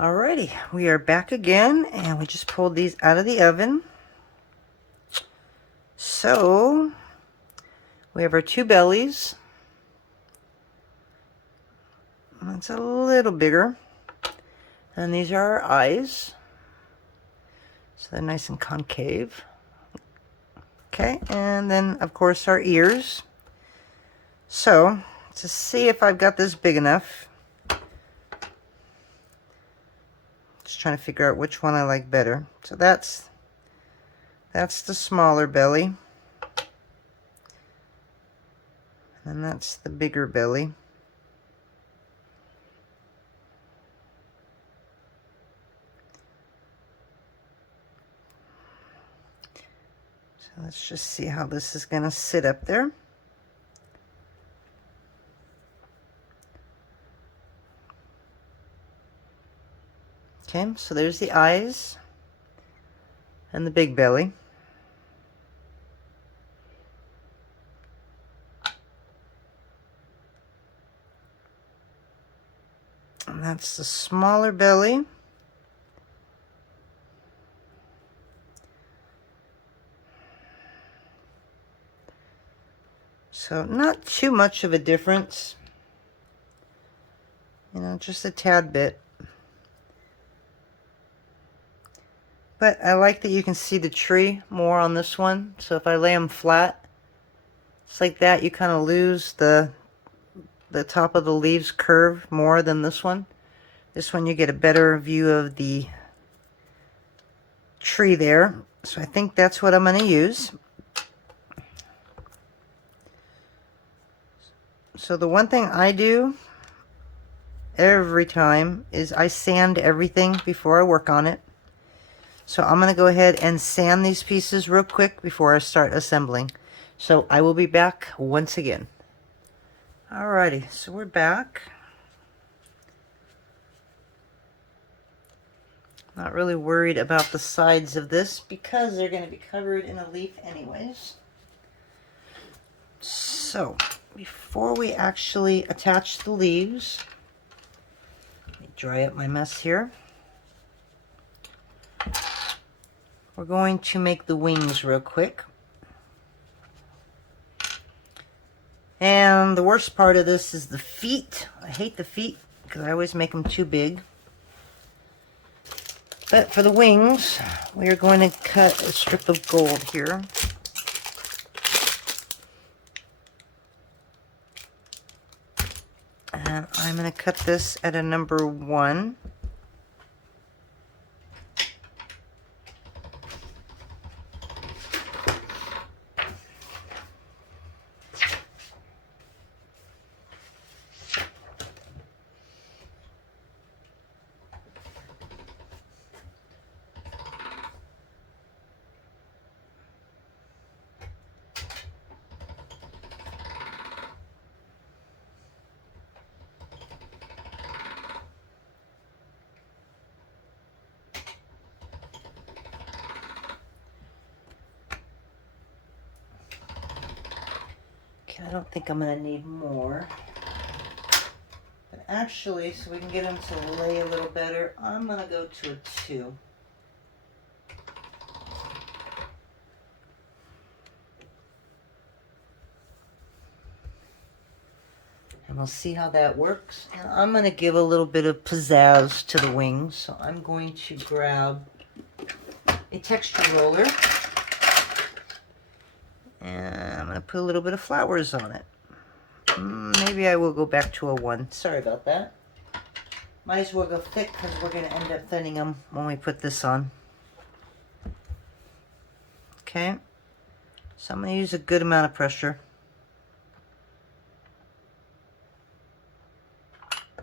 Alrighty, we are back again, and we just pulled these out of the oven. So we have our two bellies. That's a little bigger. And these are our eyes. So they're nice and concave. Okay, and then of course our ears. So to see if I've got this big enough, just trying to figure out which one I like better. So that's the smaller belly. And that's the bigger belly. So let's just see how this is going to sit up there. Okay, so there's the eyes and the big belly. And that's the smaller belly. So not too much of a difference, you know, just a tad bit. But I like that you can see the tree more on this one. So if I lay them flat, it's like that, you kind of lose the top of the leaves curve more than this one. This one you get a better view of the tree there. So I think that's what I'm going to use. So the one thing I do every time is I sand everything before I work on it. So I'm going to go ahead and sand these pieces real quick before I start assembling. So I will be back once again. Alrighty, so we're back. Not really worried about the sides of this because they're going to be covered in a leaf anyways. So before we actually attach the leaves, let me dry up my mess here. We're going to make the wings real quick. And the worst part of this is the feet. I hate the feet because I always make them too big. But for the wings, we are going to cut a strip of gold here. And I'm going to cut this at a number 1. I don't think I'm going to need more. But actually, so we can get them to lay a little better, I'm going to go to a 2. And we'll see how that works. And I'm going to give a little bit of pizzazz to the wings. So I'm going to grab a texture roller. And I'm going to put a little bit of flowers on it. Maybe I will go back to a 1. Sorry about that. Might as well go thick because we're going to end up thinning them when we put this on. Okay. So I'm going to use a good amount of pressure.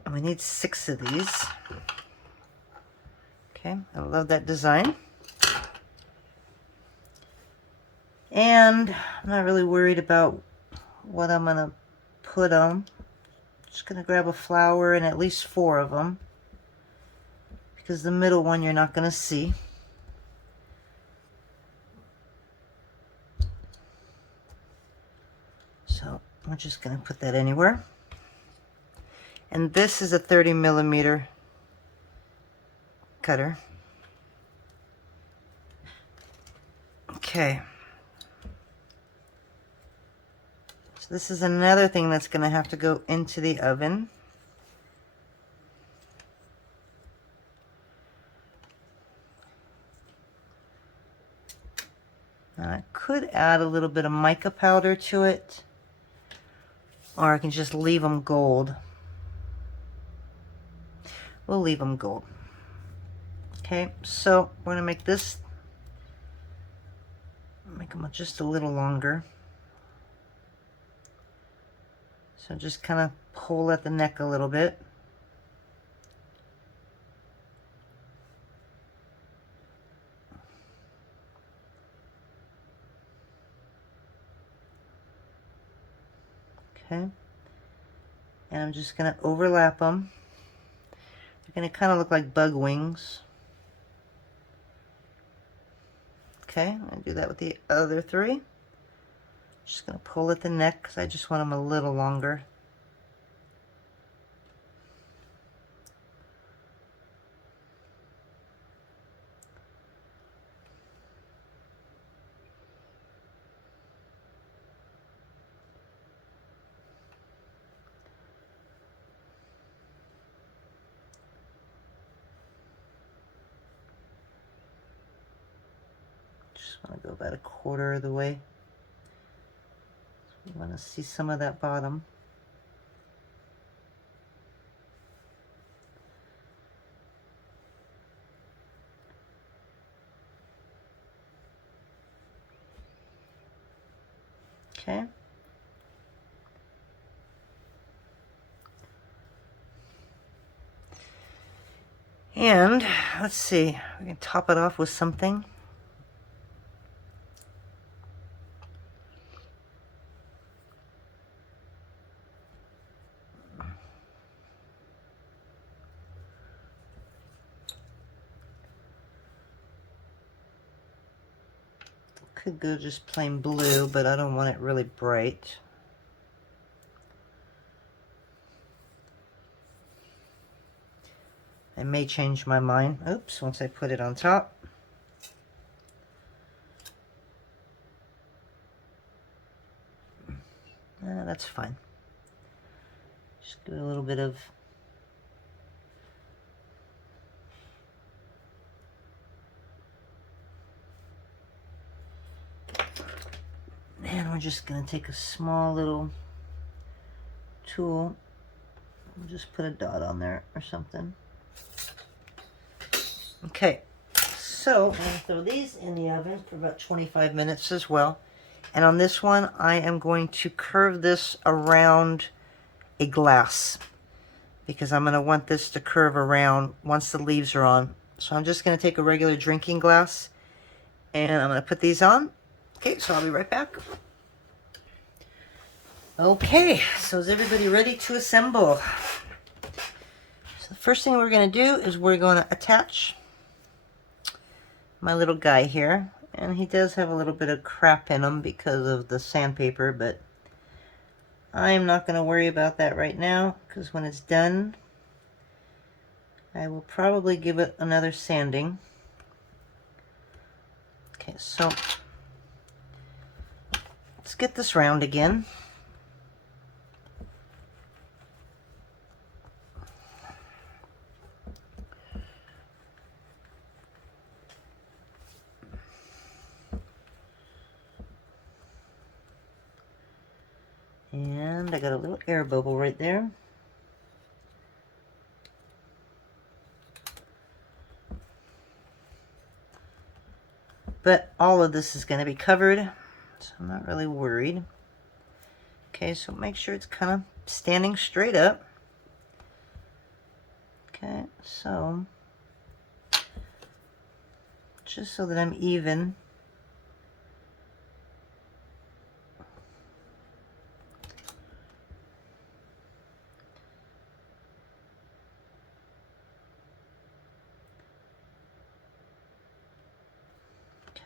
And we need 6 of these. Okay. I love that design. And I'm not really worried about what I'm going to put on. Just going to grab a flower and at least 4 of them. Because the middle one you're not going to see. So I'm just going to put that anywhere. And this is a 30 millimeter cutter. Okay. So this is another thing that's going to have to go into the oven. Now I could add a little bit of mica powder to it, or I can just leave them gold. We'll leave them gold. Okay, so we're going to make this, make them just a little longer. So just kind of pull at the neck a little bit. Okay, and I'm just going to overlap them. They're going to kind of look like bug wings. Okay, I'm going to do that with the other three. Just going to pull at the neck because I just want them a little longer. Just want to go about a quarter of the way. You want to see some of that bottom. Okay. And let's see, we can top it off with something. Could go just plain blue, but I don't want it really bright. I may change my mind. Oops, once I put it on top. That's fine. Just give it a little bit of and we're just going to take a small little tool and just put a dot on there or something. Okay, so I'm going to throw these in the oven for about 25 minutes as well. And on this one, I am going to curve this around a glass because I'm going to want this to curve around once the leaves are on. So I'm just going to take a regular drinking glass and I'm going to put these on. Okay, so I'll be right back. Okay, so is everybody ready to assemble? So the first thing we're going to do is we're going to attach my little guy here. And he does have a little bit of crap in him because of the sandpaper, but I'm not going to worry about that right now because when it's done, I will probably give it another sanding. Okay, so let's get this round again. And I got a little air bubble right there. But all of this is going to be covered, so I'm not really worried. Okay, so make sure it's kind of standing straight up. Okay, so just so that I'm even.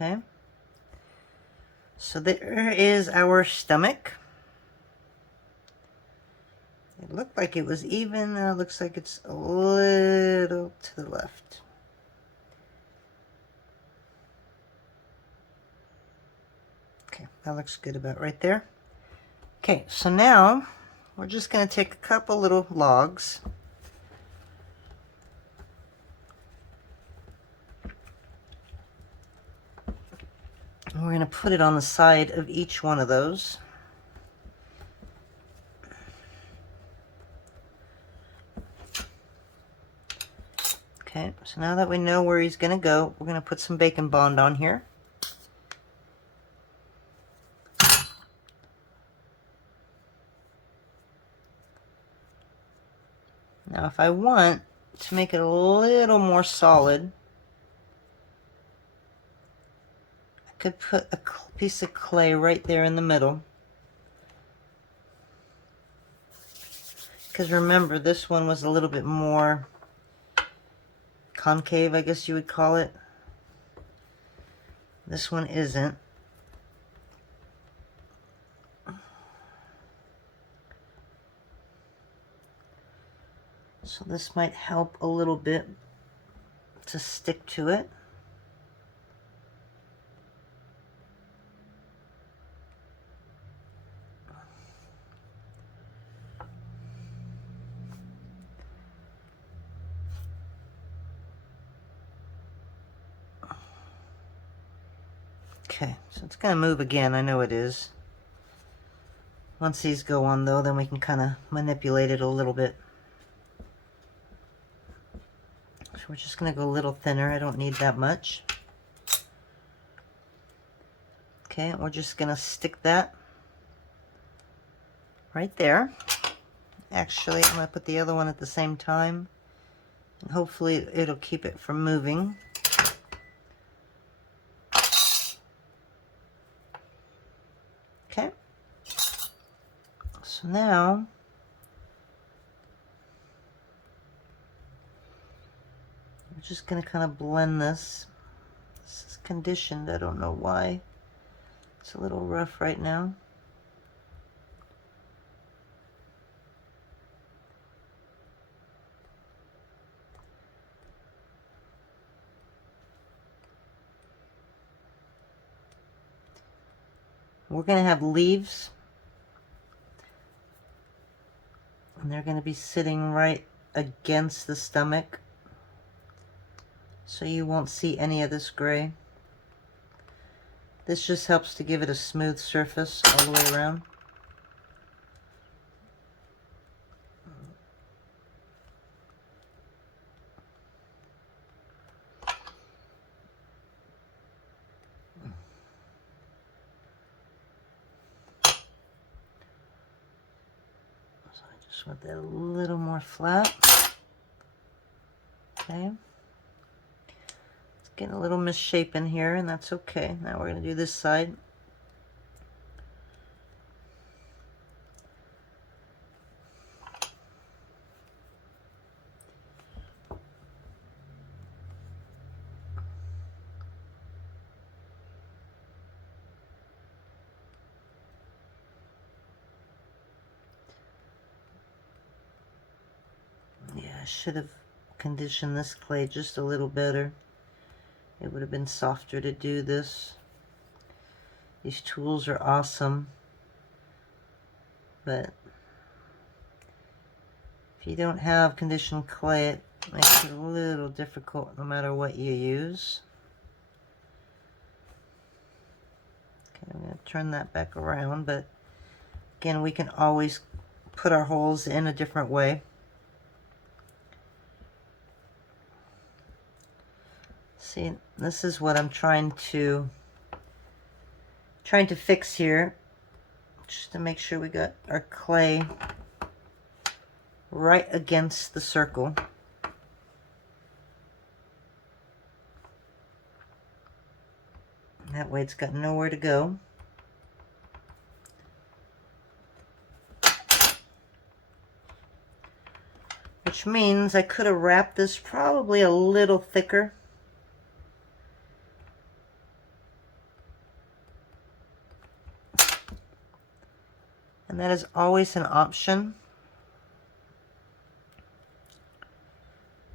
Okay, so there is our stomach. It looked like it was even, looks like it's a little to the left. That looks good about right there. Okay, so now we're just going to take a couple little logs. And we're going to put it on the side of each one of those. Okay, so now that we know where he's going to go, we're going to put some Bacon Bond on here. Now if I want to make it a little more solid, I could put a piece of clay right there in the middle. Because remember, this one was a little bit more concave, I guess you would call it. This one isn't. So this might help a little bit to stick to it. Okay, so it's going to move again. I know it is. Once these go on though, then we can kind of manipulate it a little bit. So we're just going to go a little thinner. I don't need that much. Okay, and we're just going to stick that right there. Actually, I'm going to put the other one at the same time. And hopefully it'll keep it from moving. Okay. So now we're just going to kind of blend this. This is conditioned. I don't know why. It's a little rough right now. We're going to have leaves, and they're going to be sitting right against the stomach, so you won't see any of this gray. This just helps to give it a smooth surface all the way around. So I just want that a little more flat. Okay. It's getting a little misshapen here, and that's okay. Now we're going to do this side. Yeah, I should have conditioned this clay just a little better. It would have been softer to do this. These tools are awesome, but if you don't have conditioned clay, it makes it a little difficult no matter what you use. Okay, I'm going to turn that back around, but again, we can always put our holes in a different way. See, this is what I'm trying to fix here, just to make sure we got our clay right against the circle. That way it's got nowhere to go. Which means I could have wrapped this probably a little thicker. And that is always an option.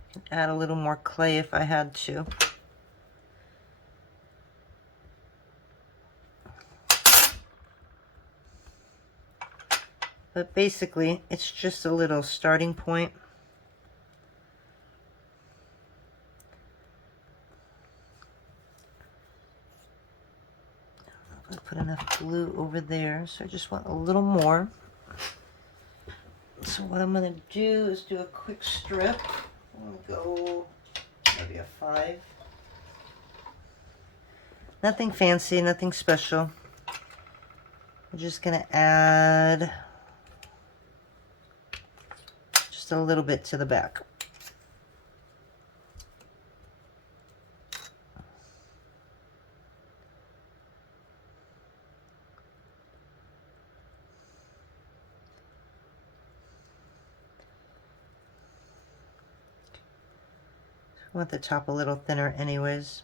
I can add a little more clay if I had to. But basically, it's just a little starting point. I'm going to put enough glue over there, so I just want a little more. So what I'm going to do is do a quick strip. I'm going to go maybe a 5. Nothing fancy, nothing special. I'm just going to add just a little bit to the back. I want the top a little thinner anyways.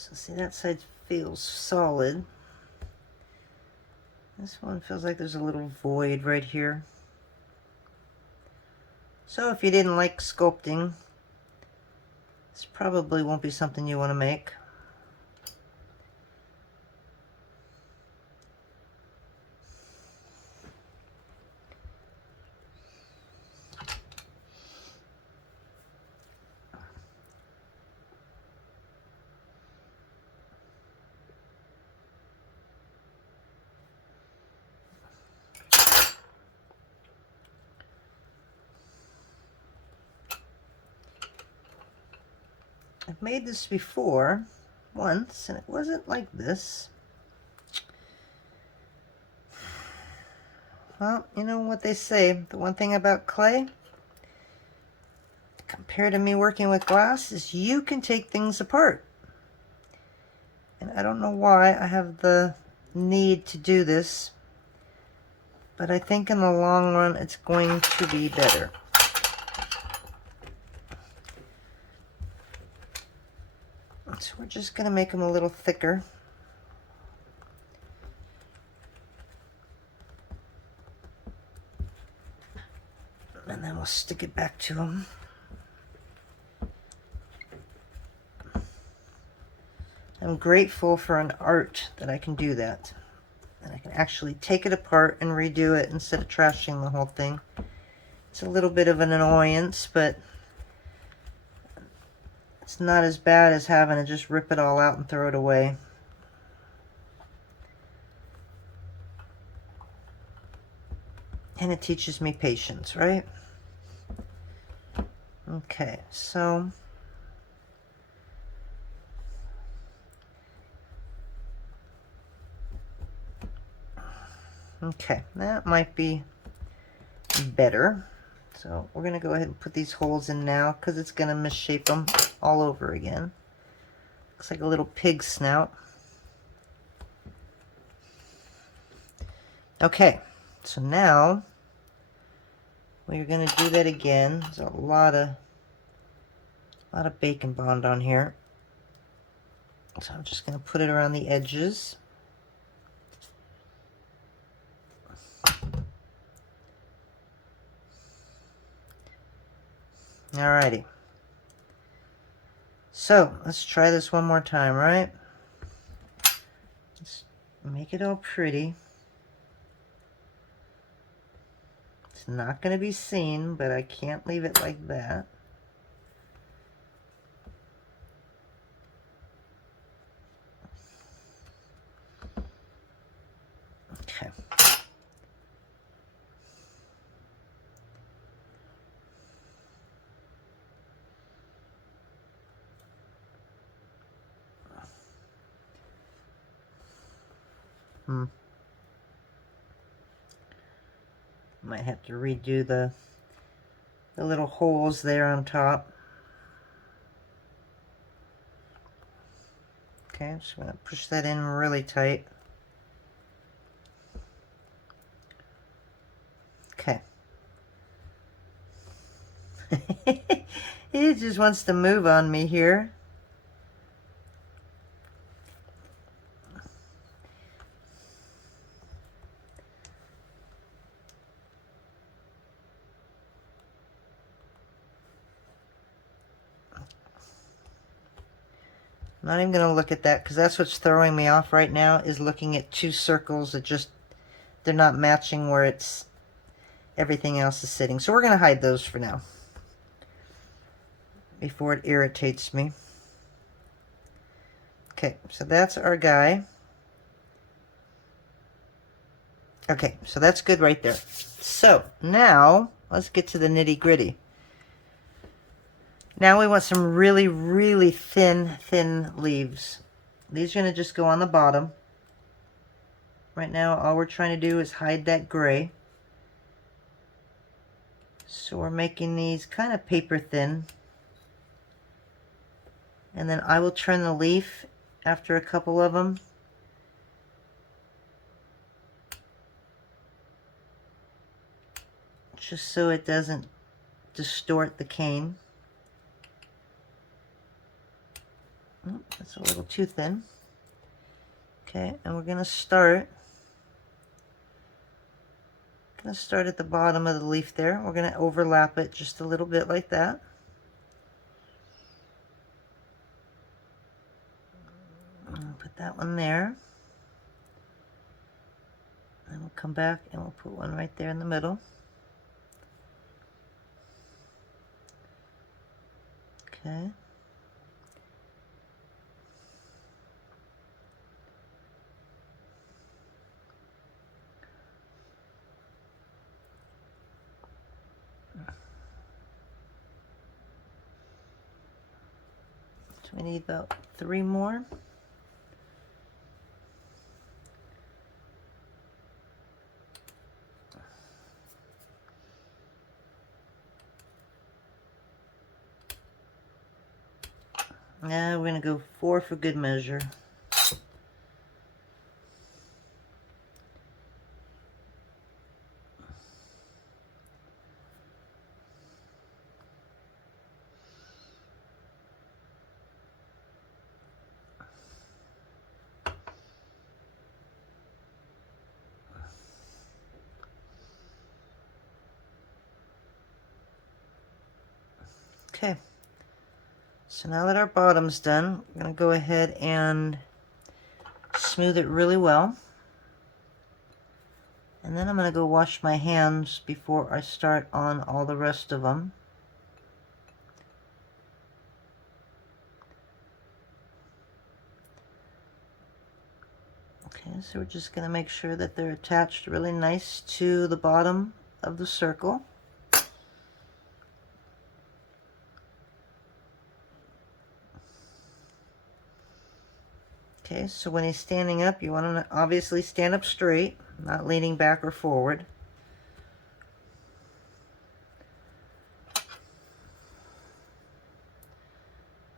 So see, that side feels solid. This one feels like there's a little void right here. So if you didn't like sculpting, this probably won't be something you want to make. I've made this before once and it wasn't like this. Well, you know what they say, the one thing about clay compared to me working with glass is you can take things apart. And I don't know why I have the need to do this, but I think in the long run it's going to be better. So we're just going to make them a little thicker. And then we'll stick it back to them. I'm grateful for an art that I can do that. And I can actually take it apart and redo it instead of trashing the whole thing. It's a little bit of an annoyance, but it's not as bad as having to just rip it all out and throw it away. And it teaches me patience, right? Okay, so okay, that might be better. So we're going to go ahead and put these holes in now because it's going to misshape them all over again. Looks like a little pig snout. Okay, so now we're going to do that again. There's a lot of bacon bond on here. So I'm just going to put it around the edges. Alrighty. So let's try this one more time, right? Let's make it all pretty. It's not going to be seen, but I can't leave it like that. Okay. Might have to redo the little holes there on top. Okay, I'm just going to push that in really tight. Okay. It just wants to move on me here. I'm not even going to look at that because that's what's throwing me off right now, is looking at two circles that just, they're not matching where it's, everything else is sitting. So we're going to hide those for now before it irritates me. Okay, so that's our guy. Okay, so that's good right there. So now let's get to the nitty gritty. Now we want some really, really thin leaves. These are going to just go on the bottom. Right now, all we're trying to do is hide that gray. So we're making these kind of paper thin. And then I will trim the leaf after a couple of them. Just so it doesn't distort the cane. Oh, that's a little too thin. Okay, and we're going to start at the bottom of the leaf there. We're going to overlap it just a little bit like that. Put that one there. And we'll come back and we'll put one right there in the middle. Okay. So we need about 3 more. Now we're going to go 4 for good measure. Okay, so now that our bottom's done, we're going to go ahead and smooth it really well. And then I'm going to go wash my hands before I start on all the rest of them. Okay, so we're just going to make sure that they're attached really nice to the bottom of the circle. Okay, so when he's standing up, you want him to obviously stand up straight, not leaning back or forward.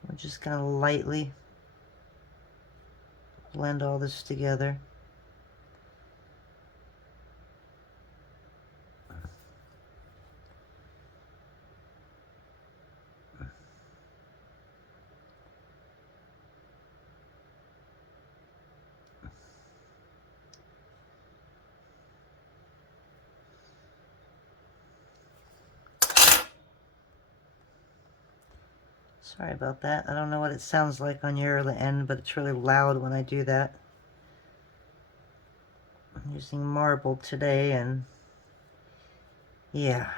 We're just going to lightly blend all this together. Sorry about that. I don't know what it sounds like on your end, but it's really loud when I do that. I'm using marble today, and yeah.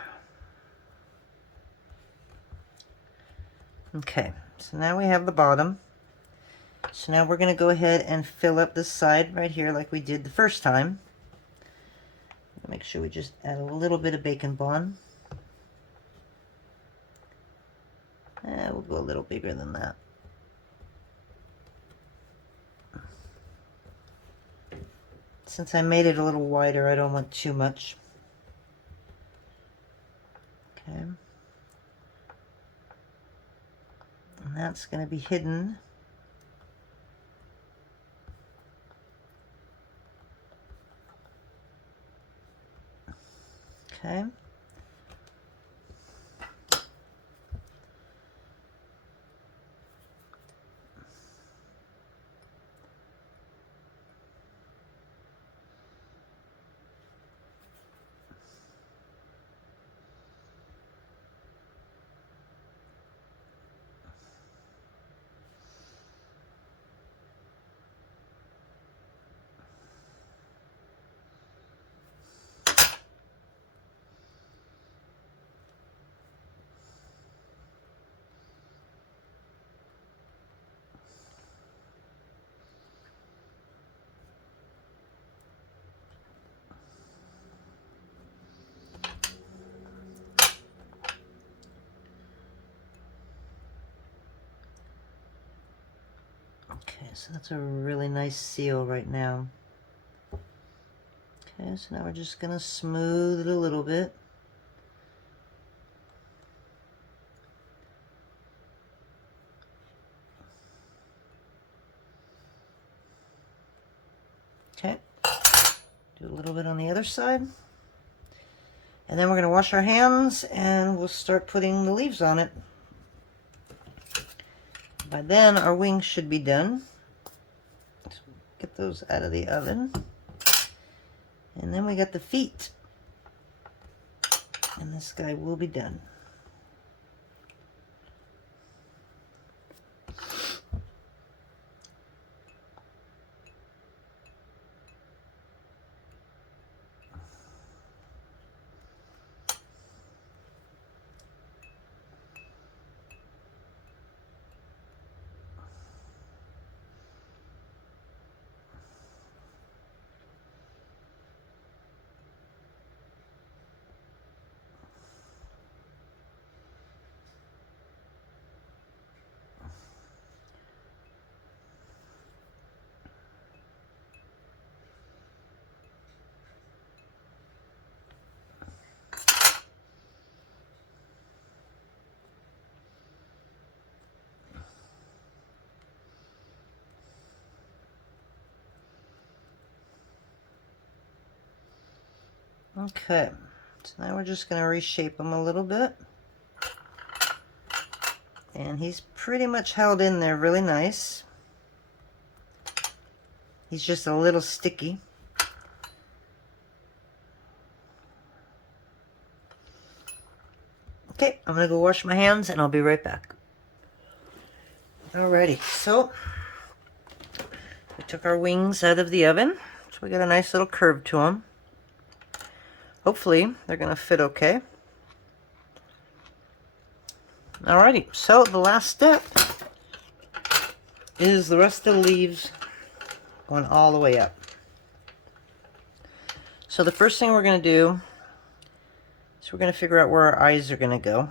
Okay, so now we have the bottom. So now we're going to go ahead and fill up this side right here like we did the first time. Make sure we just add a little bit of bacon bond. We'll go a little bigger than that. Since I made it a little wider, I don't want too much. Okay. And that's going to be hidden Okay. Okay, so that's a really nice seal right now. Okay, so now we're just gonna smooth it a little bit. Okay, do a little bit on the other side. And then we're gonna wash our hands and we'll start putting the leaves on it. By then our wings should be done. So get those out of the oven. And then we got the feet. And this guy will be done. Okay, so now we're just going to reshape him a little bit. And he's pretty much held in there really nice. He's just a little sticky. Okay, I'm going to go wash my hands and I'll be right back. Alrighty, so we took our wings out of the oven. So we got a nice little curve to them. Hopefully they're going to fit okay. Alrighty, so the last step is the rest of the leaves going all the way up. So the first thing we're going to do is we're going to figure out where our eyes are going to go.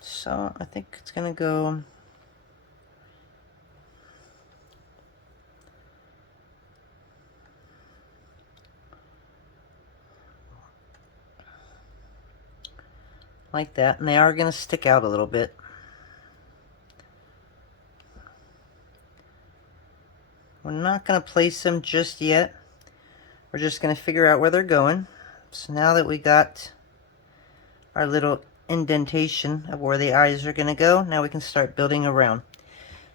So I think it's going to go like that, and they are going to stick out a little bit. We're not going to place them just yet. We're just going to figure out where they're going. So now that we got our little indentation of where the eyes are going to go, now we can start building around.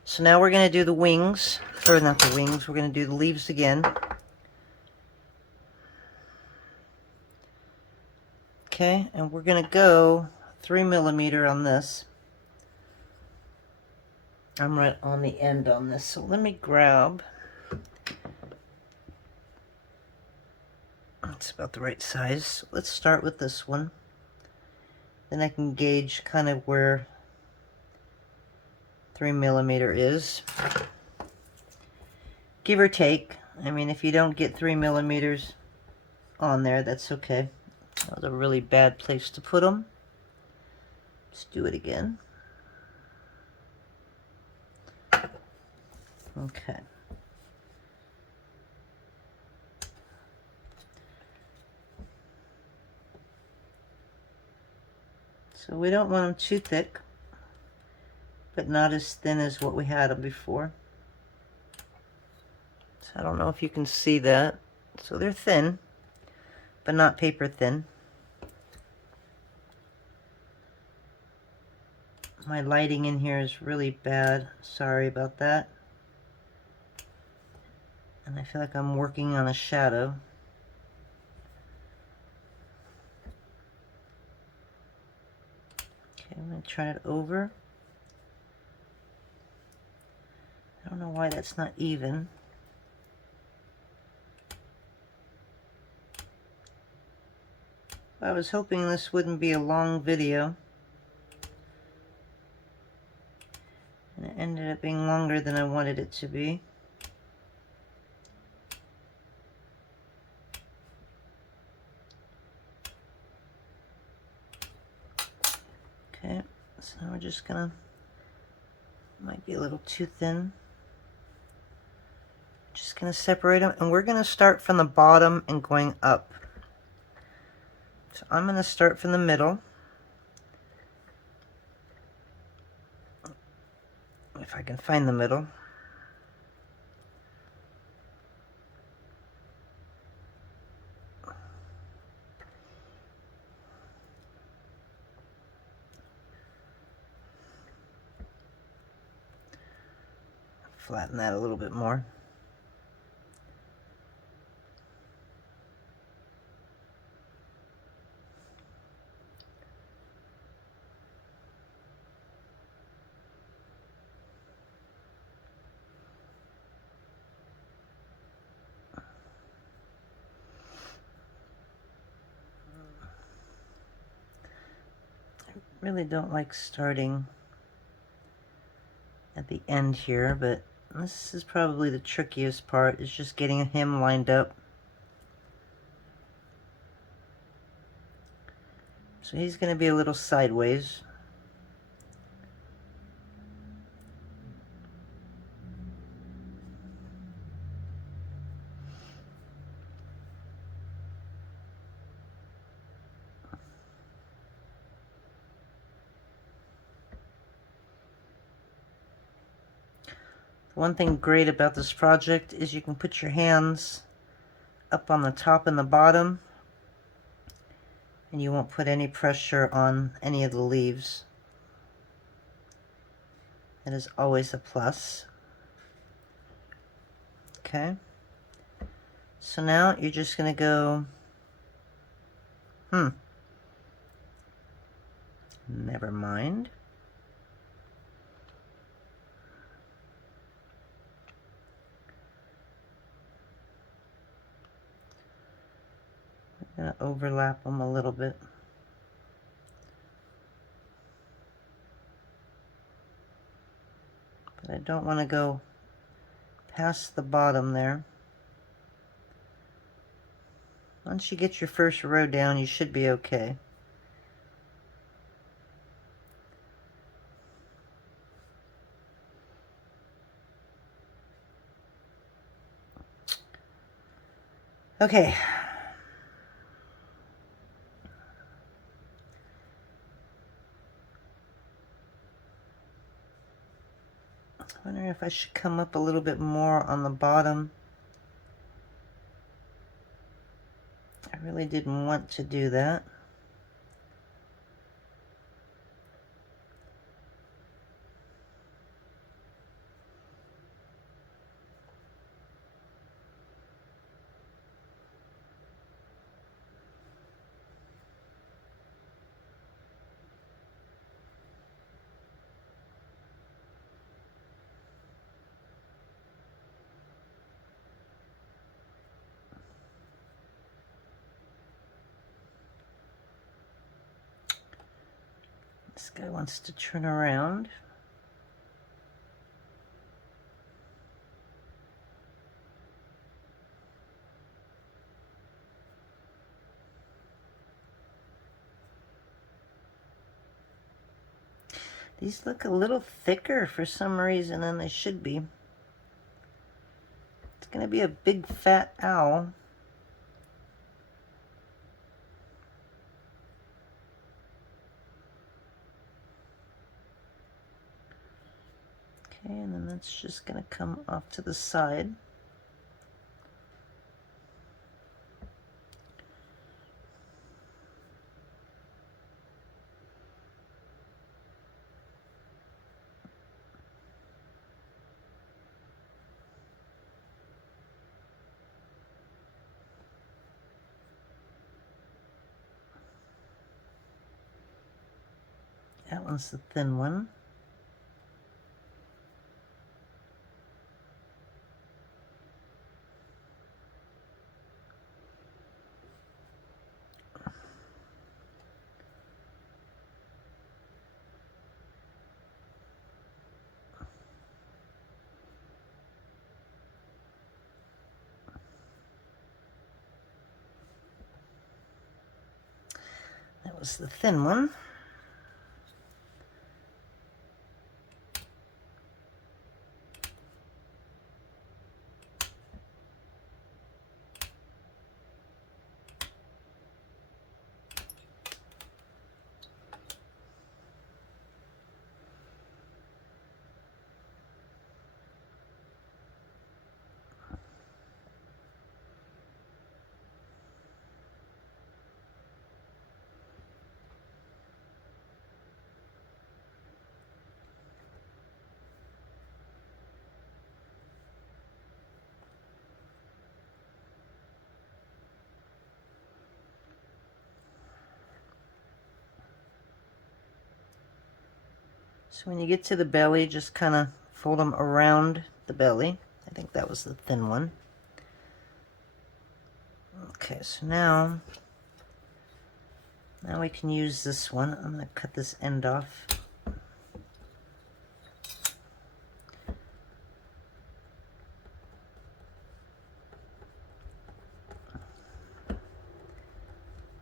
So now we're going to do the wings, or not the wings, we're going to do the leaves again. Okay, and we're going to go 3mm on this. I'm right on the end on this, so let me grab, that's about the right size. So let's start with this one. Then I can gauge kind of where 3mm is. Give or take. I mean, if you don't get 3mm on there, that's okay. That was a really bad place to put them. Let's do it again. Okay. So we don't want them too thick, but not as thin as what we had them before. I don't know if you can see that. So they're thin, but not paper thin. My lighting in here is really bad. Sorry about that. And I feel like I'm working on a shadow. Okay, I'm going to try it over. I don't know why that's not even. I was hoping this wouldn't be a long video. And it ended up being longer than I wanted it to be. Okay, so now we're just gonna, might be a little too thin. Just gonna separate them, and we're gonna start from the bottom and going up. So I'm gonna start from the middle. If I can find the middle. Flatten that a little bit more. I really don't like starting at the end here, but this is probably the trickiest part, is just getting him lined up. So he's going to be a little sideways. One thing great about this project is you can put your hands up on the top and the bottom, and you won't put any pressure on any of the leaves. That is always a plus. Okay. So now you're just going to go, never mind. I'm going to overlap them a little bit. But I don't want to go past the bottom there. Once you get your first row down, you should be okay. Okay. I wonder if I should come up a little bit more on the bottom. I really didn't want to do that. This guy wants to turn around. These look a little thicker for some reason than they should be. It's going to be a big fat owl. Okay, and then that's just going to come off to the side. That one's the thin one. That was the thin one. So when you get to the belly, just kind of fold them around the belly. I think that was the thin one. Okay, so now we can use this one. I'm going to cut this end off.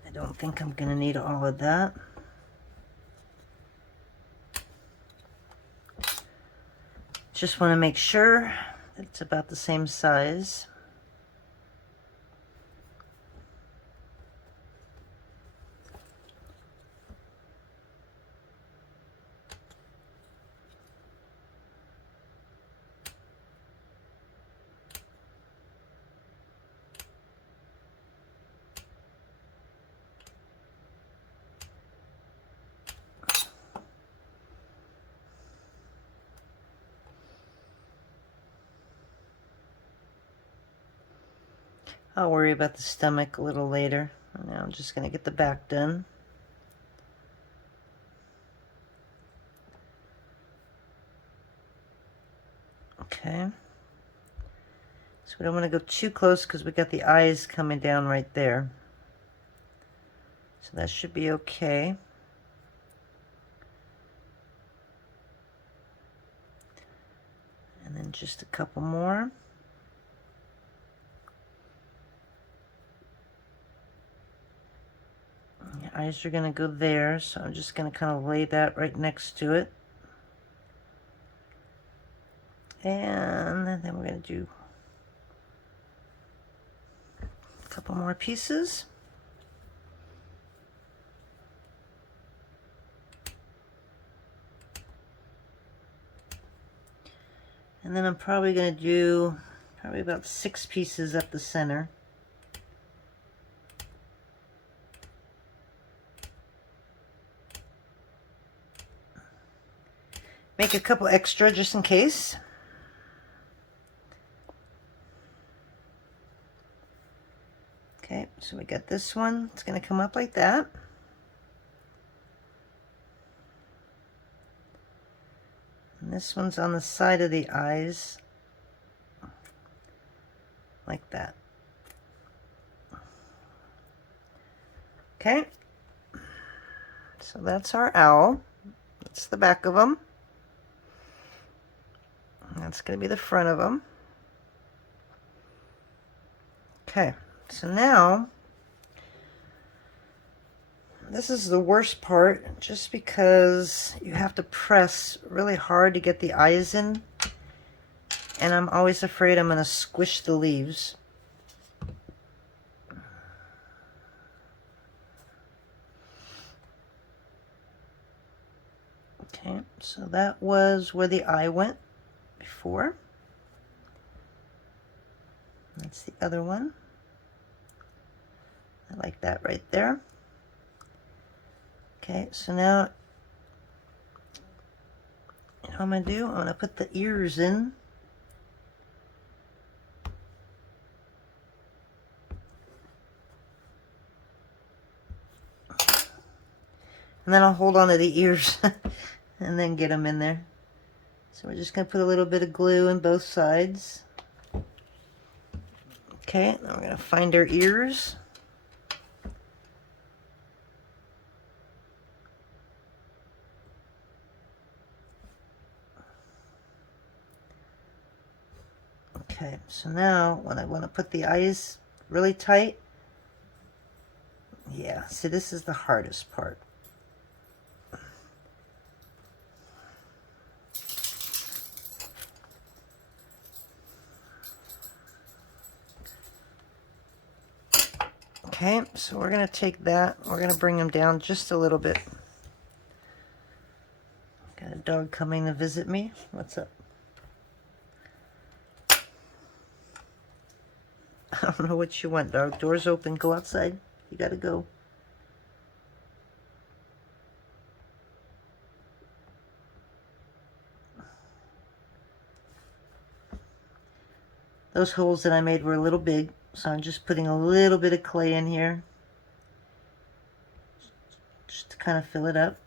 I don't think I'm going to need all of that. Just want to make sure it's about the same size. I'll worry about the stomach a little later. Now I'm just going to get the back done. Okay. So we don't want to go too close because we got the eyes coming down right there. So that should be okay. And then just a couple more. The eyes are going to go there, so I'm just going to kind of lay that right next to it. And then we're going to do a couple more pieces. And then I'm probably going to do about 6 pieces up the center. Make a couple extra just in case. Okay, so we got this one. It's going to come up like that. And this one's on the side of the eyes, like that. Okay, so that's our owl. That's the back of them. That's going to be the front of them. Okay, so now, this is the worst part, just because you have to press really hard to get the eyes in, and I'm always afraid I'm going to squish the leaves. Okay, so that was where the eye went before. That's the other one. I like that right there. Okay, so now, you know what I'm going to do? I'm going to put the ears in. And then I'll hold on to the ears and then get them in there. So we're just going to put a little bit of glue in both sides. Okay, now we're going to find our ears. Okay, so now when I want to put the eyes really tight, yeah, see, this is the hardest part. Okay, so we're going to take that, we're going to bring them down just a little bit. Got a dog coming to visit me. What's up? I don't know what you want, dog. Doors open, go outside. You gotta go. Those holes that I made were a little big, so I'm just putting a little bit of clay in here. Just to kind of fill it up.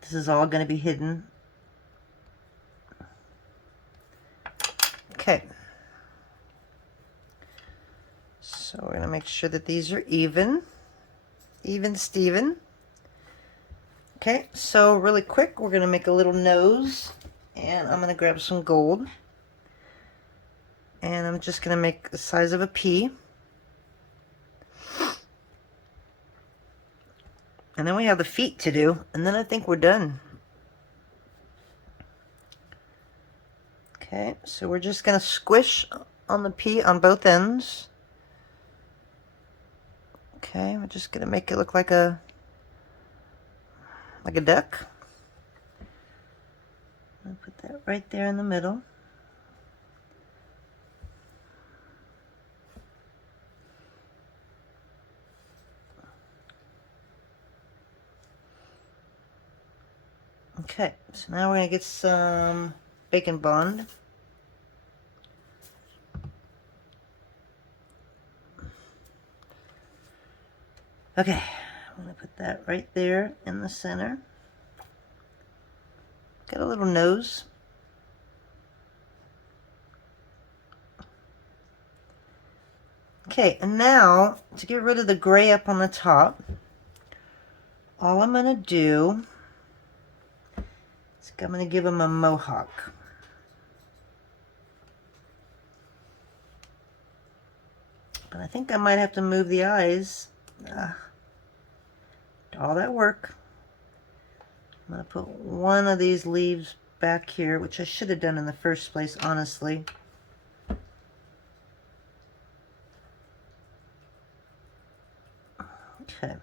This is all going to be hidden. Okay. So we're going to make sure that these are even. Even Steven. Okay, so really quick, we're going to make a little nose. And I'm going to grab some gold. And I'm just going to make the size of a pea. And then we have the feet to do. And then I think we're done. Okay, so we're just going to squish on the pea on both ends. Okay, we're just going to make it look like a duck. I'll put that right there in the middle. Okay, so now we're going to get some bacon bond. Okay, I'm going to put that right there in the center. Got a little nose. Okay, and now to get rid of the gray up on the top, all I'm going to do is I'm going to give him a mohawk. But I think I might have to move the eyes. All that work. I'm going to put one of these leaves back here, which I should have done in the first place, honestly. Okay.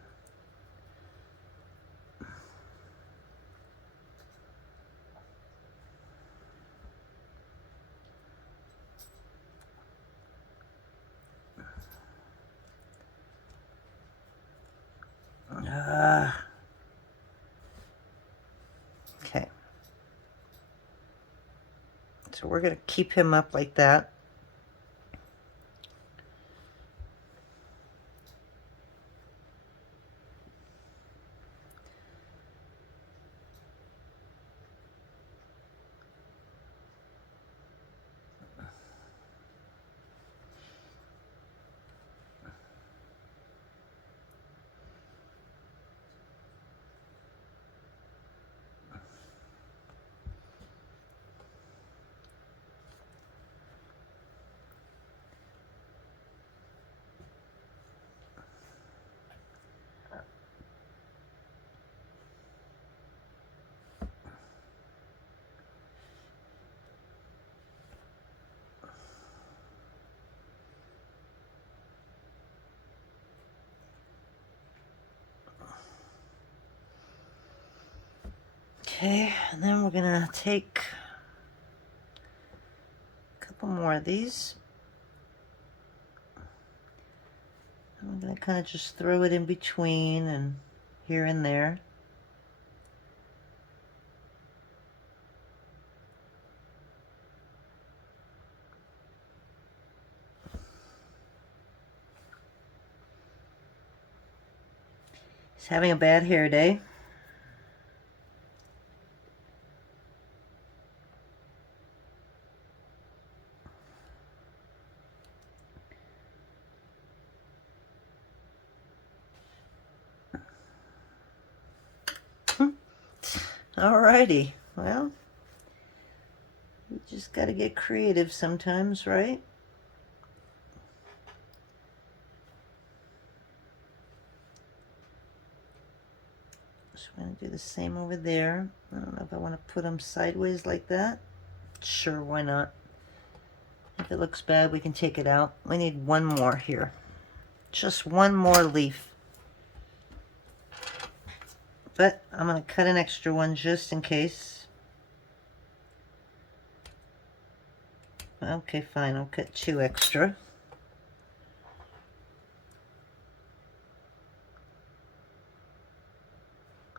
Okay. So we're going to keep him up like that. Okay, and then we're gonna take a couple more of these. I'm gonna kind of just throw it in between and here and there. having a bad hair day. Alrighty, well, you just gotta get creative sometimes, right? Just want to do the same over there. I don't know if I want to put them sideways like that. Sure, why not? If it looks bad, we can take it out. We need one more here. Just one more leaf. But I'm going to cut an extra one just in case. Okay, fine. I'll cut 2 extra.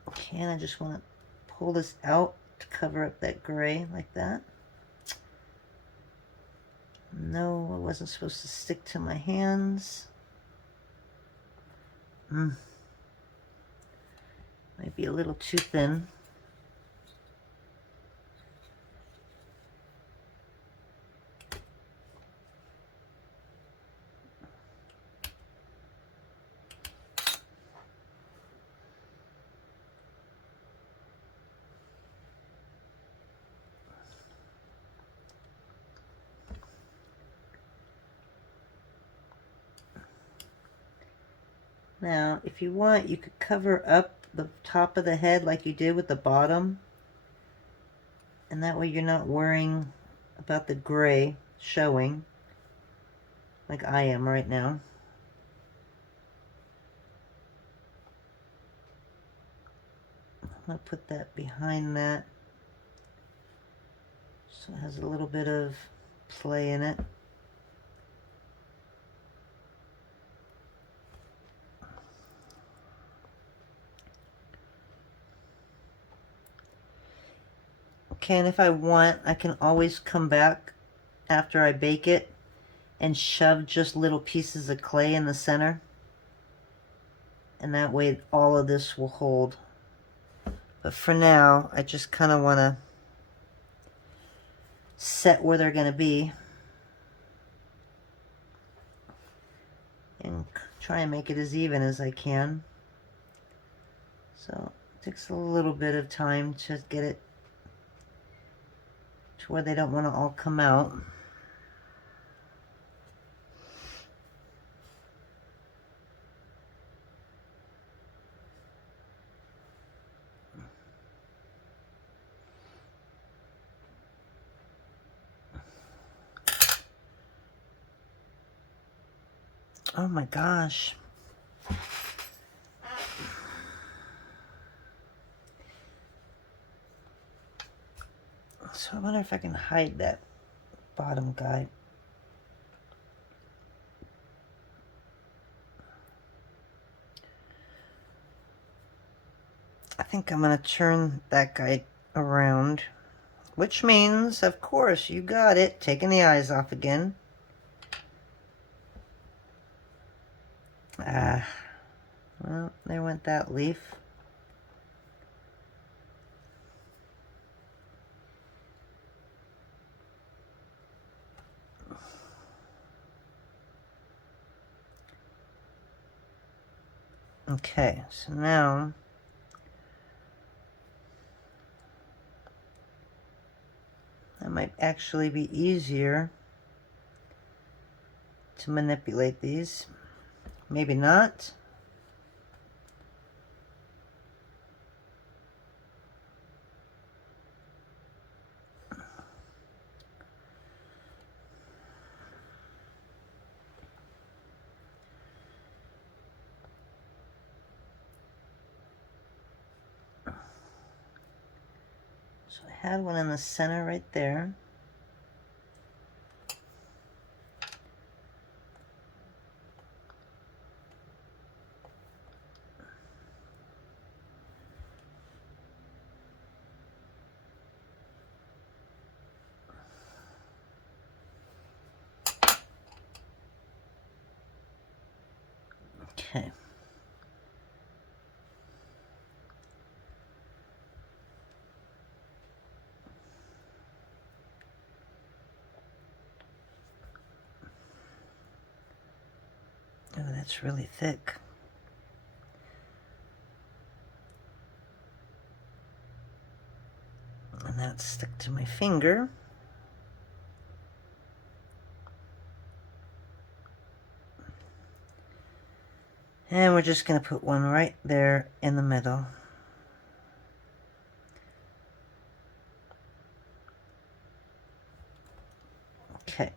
Okay, and I just want to pull this out to cover up that gray like that. No, it wasn't supposed to stick to my hands. Might be a little too thin. Now, if you want, you could cover up the top of the head like you did with the bottom. And that way you're not worrying about the gray showing like I am right now. I'm going to put that behind that so it has a little bit of play in it. Okay, and if I want, I can always come back after I bake it and shove just little pieces of clay in the center. And that way all of this will hold. But for now, I just kind of want to set where they're going to be. And try and make it as even as I can. So it takes a little bit of time to get it to where they don't want to all come out. Oh my gosh. So I wonder if I can hide that bottom guy. I think I'm going to turn that guy around, which means, of course, you got it, taking the eyes off again. Well, there went that leaf. Okay, so now that might actually be easier to manipulate these. Maybe not. So I had one in the center right there. Okay. Oh, that's really thick. And that stuck to my finger. And we're just going to put one right there in the middle. Okay.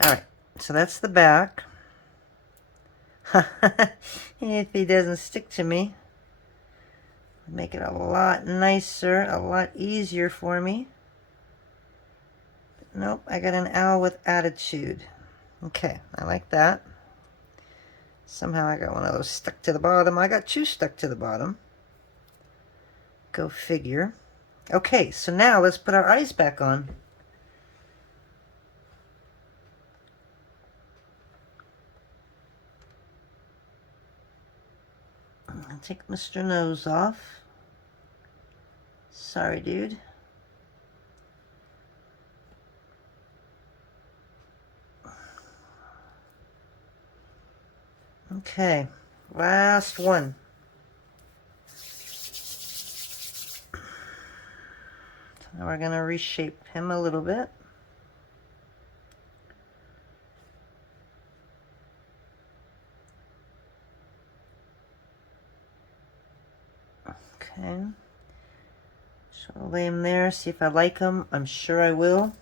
All right, so that's the back. If he doesn't stick to me, make it a lot nicer, a lot easier for me. But nope, I got an owl with attitude. Okay, I like that. Somehow I got one of those stuck to the bottom. I got two stuck to the bottom. Go figure. Okay, so now let's put our eyes back on. I'll take Mr. Nose off. Sorry, dude. Okay, last one. So now we're going to reshape him a little bit. Okay. So I'll lay him there, see if I like him. I'm sure I will.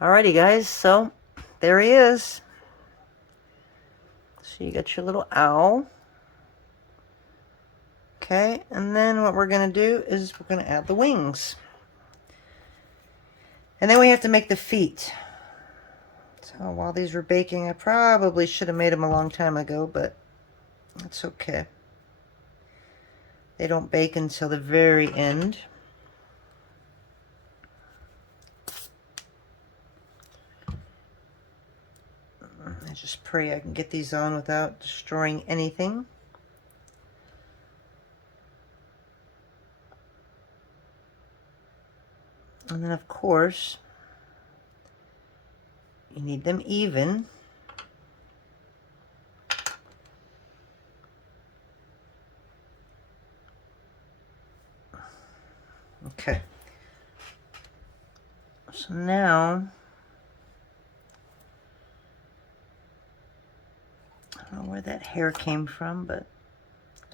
Alrighty guys, so there he is. So you got your little owl. Okay, and then what we're going to do is we're going to add the wings. And then we have to make the feet. So while these were baking, I probably should have made them a long time ago, but that's okay. They don't bake until the very end. I just pray I can get these on without destroying anything. And then of course, you need them even. Okay. So now, I don't know where that hair came from, but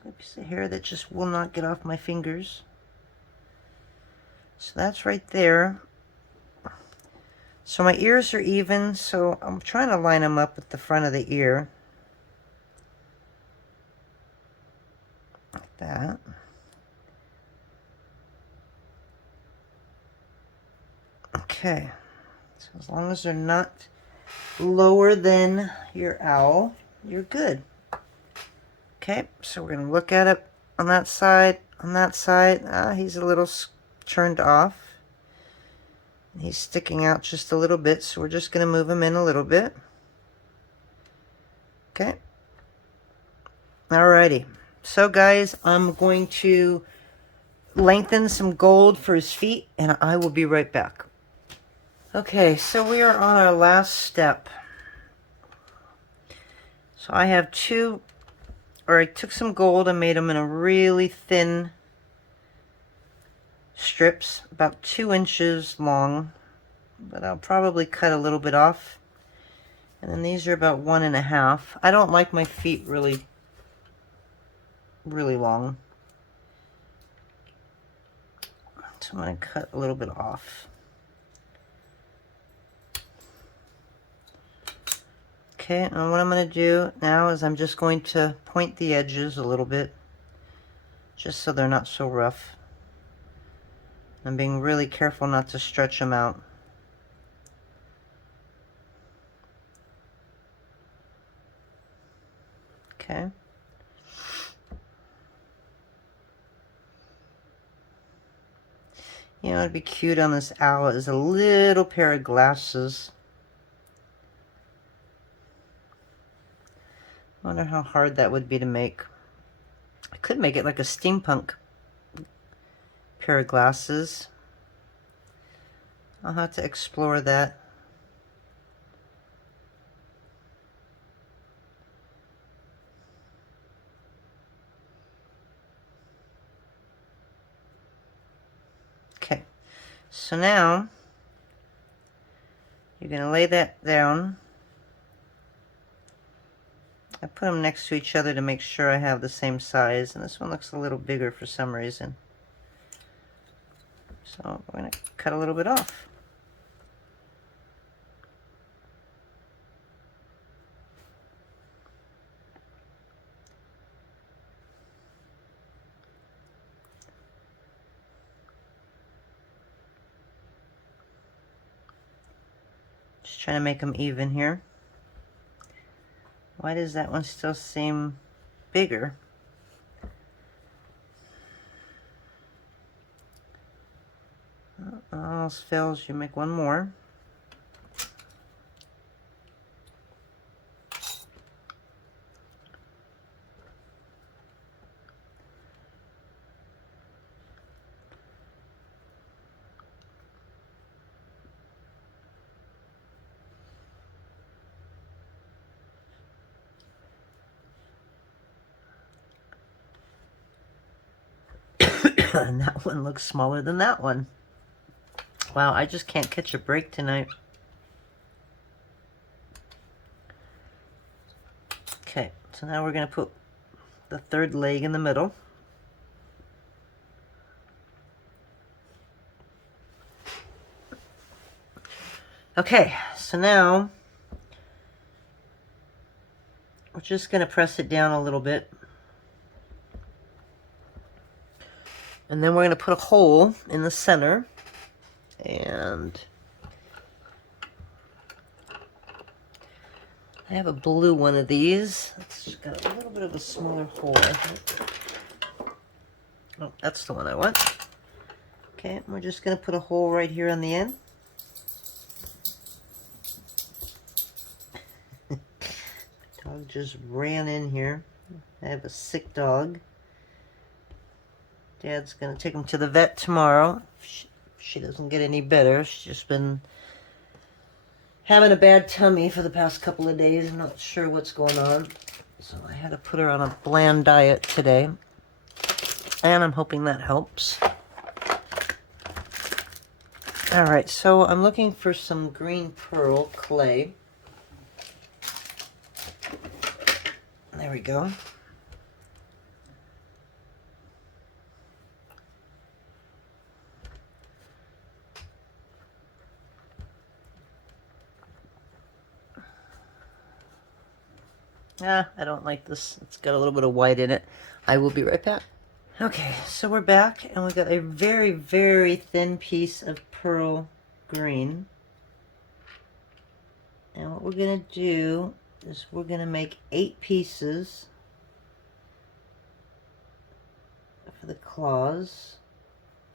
a piece of hair that just will not get off my fingers. So that's right there. So my ears are even, so I'm trying to line them up with the front of the ear. Like that. Okay. So as long as they're not lower than your owl, you're good. Okay, so we're going to look at it on that side, on that side. He's a little turned off. He's sticking out just a little bit, so we're just going to move him in a little bit. Okay. Alrighty. So guys, I'm going to lengthen some gold for his feet, and I will be right back. Okay, so we are on our last step. So I have I took some gold and made them in a really thin strips, about 2 inches long, but I'll probably cut a little bit off. And then these are about 1.5. I don't like my feet really long, so I'm going to cut a little bit off. Okay, and what I'm going to do now is I'm just going to point the edges a little bit, just so they're not so rough. I'm being really careful not to stretch them out. Okay. You know, it'd be cute on this owl is a little pair of glasses. I wonder how hard that would be to make. I could make it like a steampunk pair of glasses. I'll have to explore that. Okay, so now you're going to lay that down. I put them next to each other to make sure I have the same size, and this one looks a little bigger for some reason. So we're going to cut a little bit off. Just trying to make them even here. Why does that one still seem bigger? All else fails, you make one more. And that one looks smaller than that one. Wow, I just can't catch a break tonight. Okay, so now we're going to put the third leg in the middle. Okay, so now we're just going to press it down a little bit. And then we're going to put a hole in the center. And I have a blue one of these. It's got a little bit of a smaller hole, I think. Oh, that's the one I want. Okay, we're just going to put a hole right here on the end. The dog just ran in here. I have a sick dog. Dad's going to take him to the vet tomorrow. She doesn't get any better. She's just been having a bad tummy for the past couple of days. I'm not sure what's going on. So I had to put her on a bland diet today. And I'm hoping that helps. Alright, so I'm looking for some green pearl clay. There we go. I don't like this. It's got a little bit of white in it. I will be right back. Okay, so we're back, and we got a very, very thin piece of pearl green. And what we're going to do is we're going to make 8 pieces for the claws,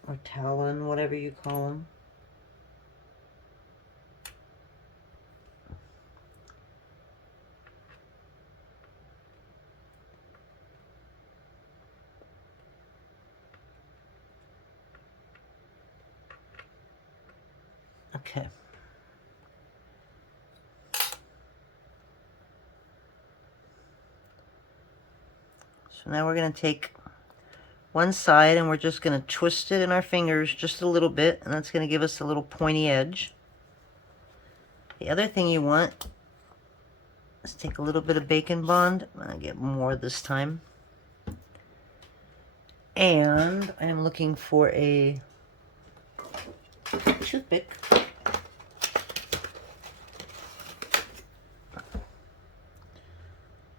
or talon, whatever you call them. Okay. So now we're going to take one side and we're just going to twist it in our fingers just a little bit, and that's going to give us a little pointy edge. The other thing you want is take a little bit of bacon bond. I'm going to get more this time. And I'm looking for a toothpick.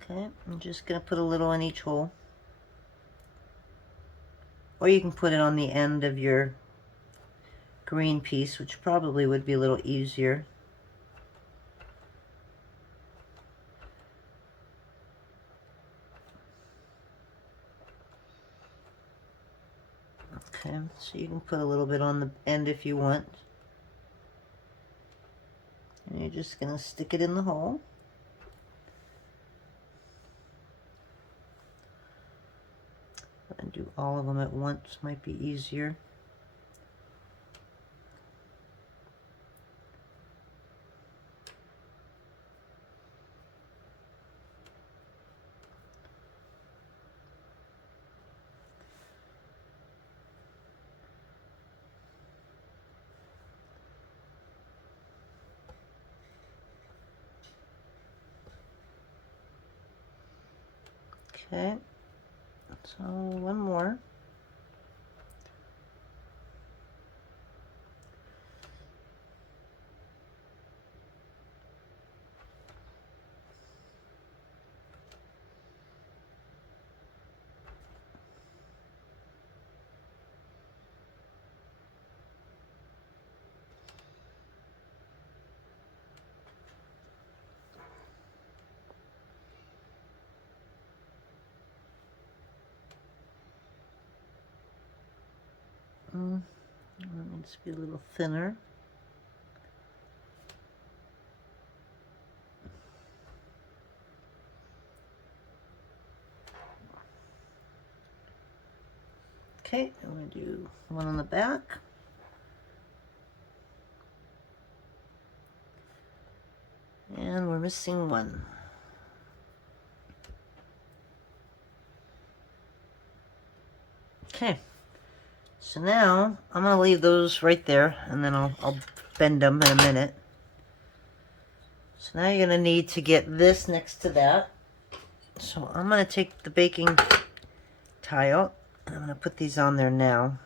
Okay, I'm just going to put a little in each hole. Or you can put it on the end of your green piece, which probably would be a little easier. Okay, so you can put a little bit on the end if you want. And you're just going to stick it in the hole. And do all of them at once, might be easier. Okay, so one more. It needs to be a little thinner. Okay, I'm going to do one on the back. And we're missing one. Okay, so now I'm going to leave those right there, and then I'll bend them in a minute. So now you're going to need to get this next to that. So I'm going to take the baking tile, and I'm going to put these on there now.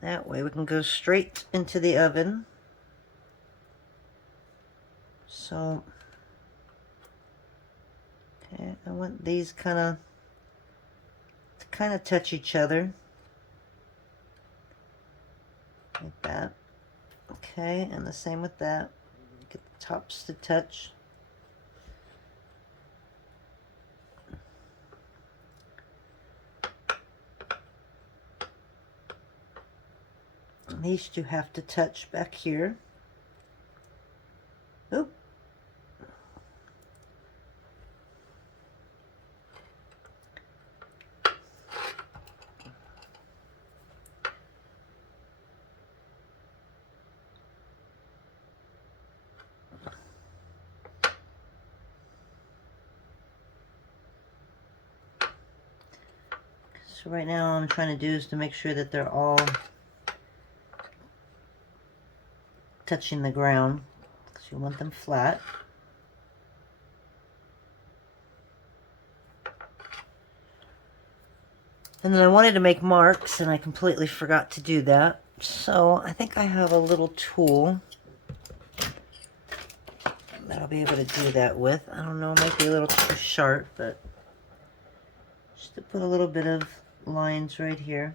That way we can go straight into the oven. So, okay, I want these to kind of touch each other. Like that. Okay, and the same with that. Get the tops to touch. And these two have to touch back here. Oop. So right now all I'm trying to do is to make sure that they're all touching the ground, because you want them flat. And then I wanted to make marks, and I completely forgot to do that. So I think I have a little tool that I'll be able to do that with. I don't know, it might be a little too sharp, but just to put a little bit of lines right here.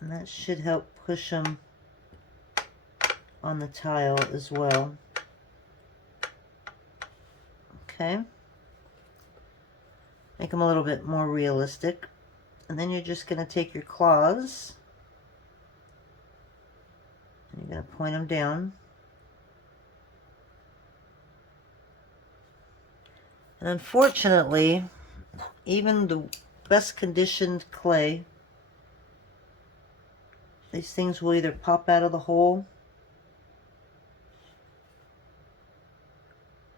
And that should help push them on the tile as well. Okay. Make them a little bit more realistic. And then you're just going to take your claws and you're going to point them down. And unfortunately, even the best conditioned clay, these things will either pop out of the hole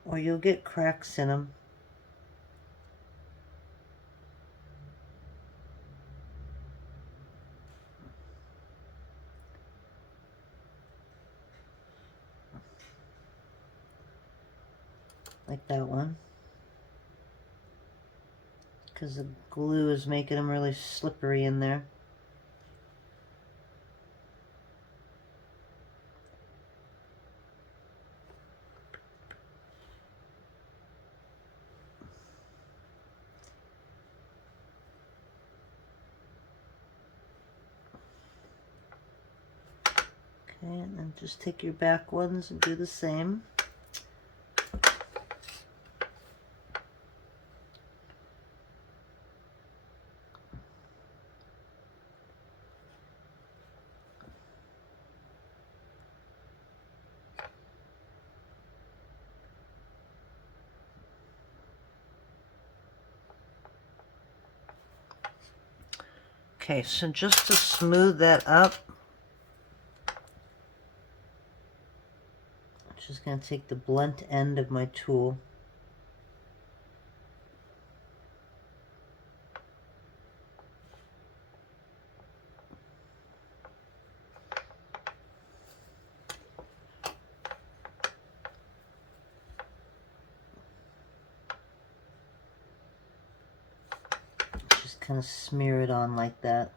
or you'll get cracks in them. Like that one. Because the glue is making them really slippery in there. Okay, and then just take your back ones and do the same. Okay, so just to smooth that up, I'm just going to take the blunt end of my tool. Just kind of smear it on like that.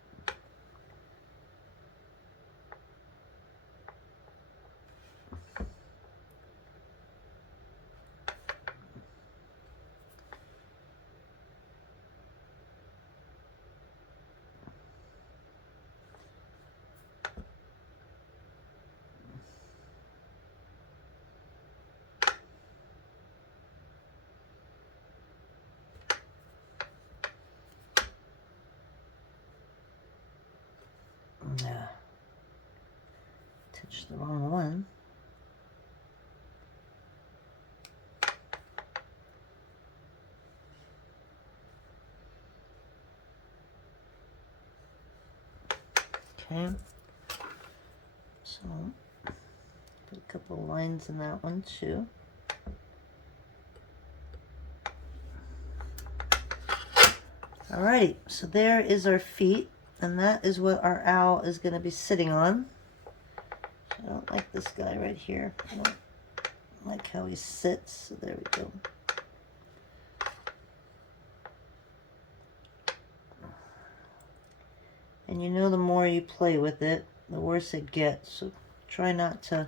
Yeah. Touched the wrong one. Okay. So, put a couple of lines in that one too. Alrighty, so there is our feet, and that is what our owl is going to be sitting on. I don't like this guy right here. I don't like how he sits, so there we go. And you know, the more you play with it, the worse it gets, so try not to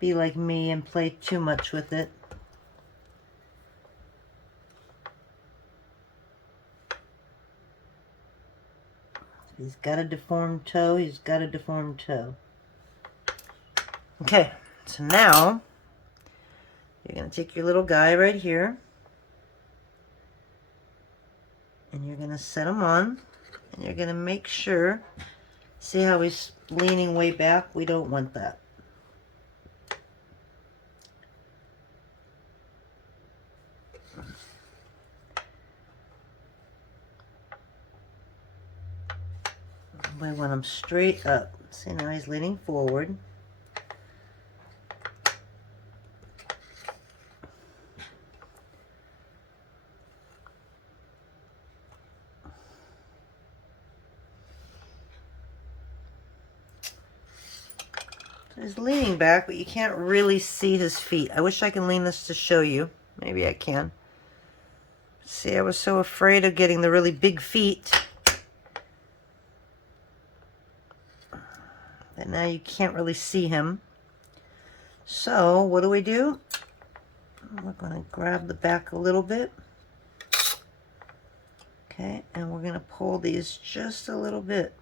be like me and play too much with it. He's got a deformed toe, he's got a deformed toe. Okay, so now you're going to take your little guy right here and you're going to set him on, and you're going to make sure, see how he's leaning way back? We don't want that. We want him straight up. See, now he's leaning forward. So he's leaning back, but you can't really see his feet. I wish I could lean this to show you. Maybe I can. See, I was so afraid of getting the really big feet that now you can't really see him. So what do? We're going to grab the back a little bit. Okay, and we're going to pull these just a little bit.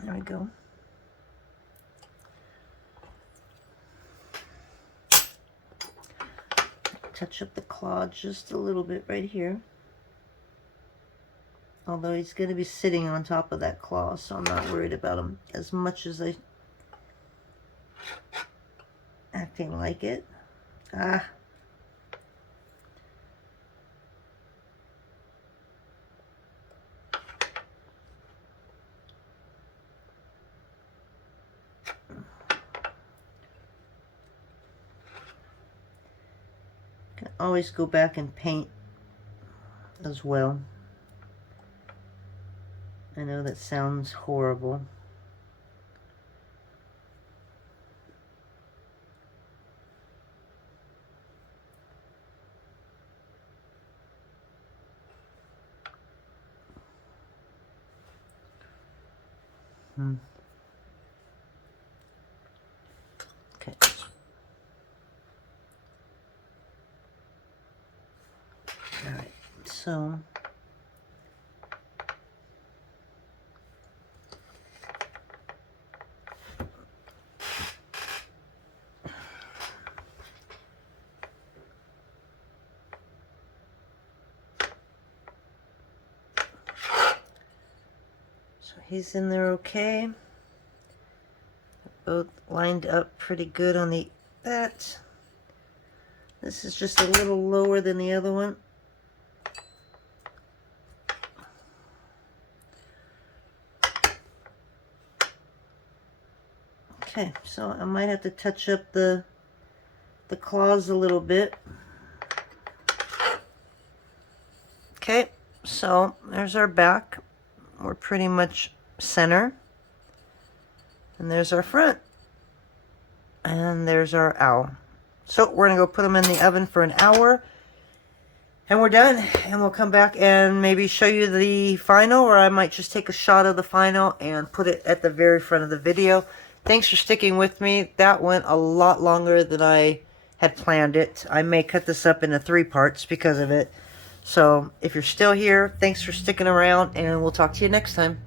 There we go. Touch up the claw just a little bit right here. Although he's going to be sitting on top of that claw, so I'm not worried about him as much as I acting like it. Ah. Can always go back and paint as well. I know that sounds horrible. Okay. All right. So So he's in there okay. Both lined up pretty good on that. This is just a little lower than the other one. Okay, so I might have to touch up the claws a little bit. Okay, so there's our back. We're pretty much center. And there's our front. And there's our owl. So we're going to go put them in the oven for an hour. And we're done. And we'll come back and maybe show you the final, or I might just take a shot of the final and put it at the very front of the video. Thanks for sticking with me. That went a lot longer than I had planned it. I may cut this up into 3 parts because of it. So if you're still here, thanks for sticking around, and we'll talk to you next time.